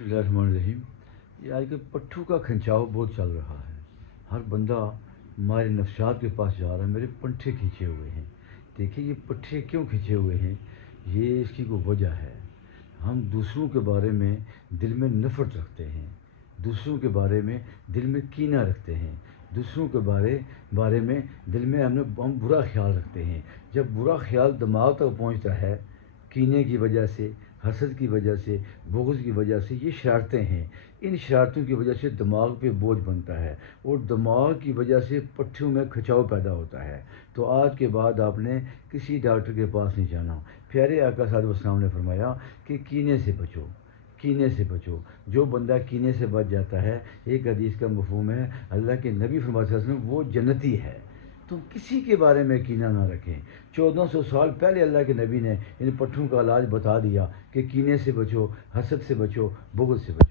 बिस्मिल्लाहिर्रहमानिर्रहीम। ये आजकल पट्ठों का खिंचाव बहुत चल रहा है। हर बंदा हमारे नफ्सात के पास जा रहा है, मेरे पंठे खींचे हुए हैं। देखिए ये पट्ठे क्यों खींचे हुए हैं, ये इसकी कोई वजह है। हम दूसरों के बारे में दिल में नफ़रत रखते हैं, दूसरों के बारे में दिल में कीना रखते हैं, दूसरों के बारे में दिल में हम बुरा ख्याल रखते हैं। जब बुरा ख्याल दिमाग तक पहुंचता है, कीने की वजह से, हसद की वजह से, बुग़्ज़ की वजह से, ये शरारतें हैं। इन शरारतों की वजह से दिमाग पे बोझ बनता है और दिमाग की वजह से पट्ठों में खिंचाव पैदा होता है। तो आज के बाद आपने किसी डॉक्टर के पास नहीं जाना। प्यारे आका सल्लल्लाहु अलैहि वसल्लम ने फरमाया कि कीने से बचो, कीने से बचो। जो बंदा कीने से बच जाता है, एक हदीस का मफ़हूम है, अल्लाह के नबी फरमाते हैं वो जन्नती है। तुम किसी के बारे में कीना ना रखें। 1400 साल पहले अल्लाह के नबी ने इन पट्ठों का इलाज बता दिया कि कीने से बचो, हसद से बचो, बुग़्ज़ से बचो।